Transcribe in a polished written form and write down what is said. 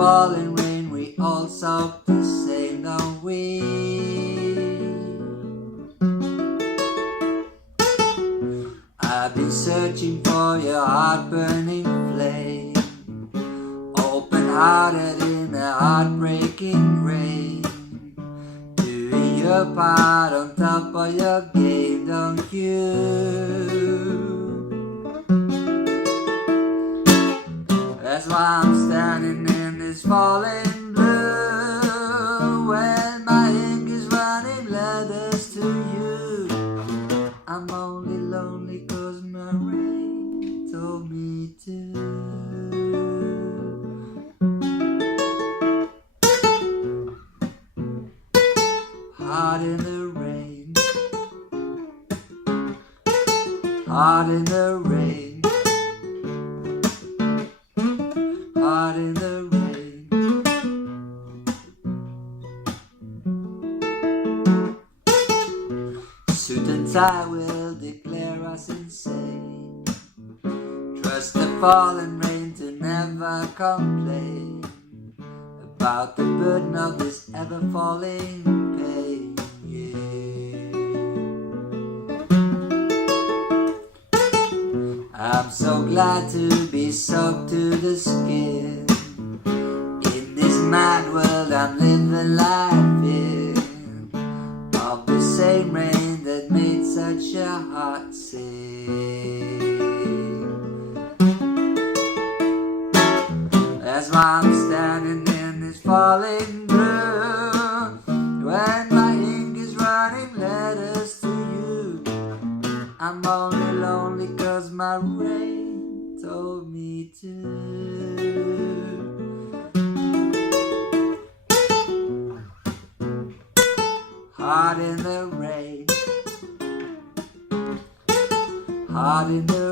falling rain, we all soak the same, don't we? I've been searching for your heart-burning flame, open-hearted in the heartbreaking rain, doing your part on top of your game, don't you? That's why I'm standing in this falling blue. When my ink is running letters to you, I'm only lonely 'cause my rain told me to. Heart in the rain, heart in the rain, heart in the rain. Suit and tie will declare us insane. Trust the falling rain to never complain about the burden of this ever-falling pain, yeah. I'm so glad to be soaked to the skin in this mad world I'm living life in, of the same rain that made such a heart sing. That's why I'm standing in this falling blue. When my ink is running letters to you, I'm only lonely 'cause my rain told me to. Heart in the rain, heart in the